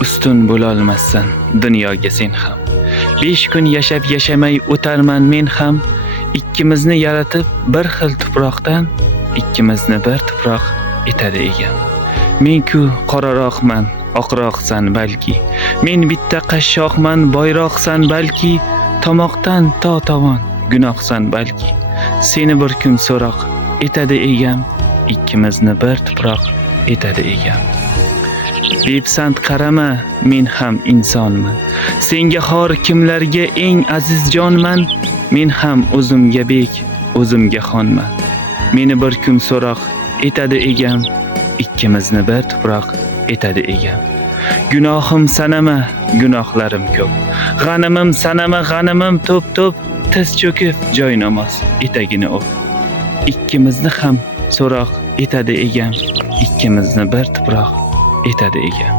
ustun bo'lolmassan dunyoga sen ham. 5 kun yashab yashamay o'tarman men ham. Ikkimizni yaratib bir xil tuproqdan, ikkimizni bir tuproq etadi egam. Men-ku qoraroqman, oqroqsan balki. Men bitta qashshoqman, boyroqsan balki. Tomoqdan to tovon gunohsan balki. Seni bir kun so'roq etadi egam, ikkimizni bir tuproq etadi egam. Debsand qarama, men ham insonman. Senga xor kimlarga eng aziz jonman. Men ham o'zimga bek, o'zimga xonman. Meni bir kun so'roq etadi egam, ikkimizni bir tuproq etadi egam. Gunohim sanama, gunohlarim ko'p. G'animim sanama, g'animim to'p-to'p. Tiz cho'kib joy namoz etagini o'p. Ikkimizni ham so'roq etadi egam, ikkimizni bir tuproq etadi egam.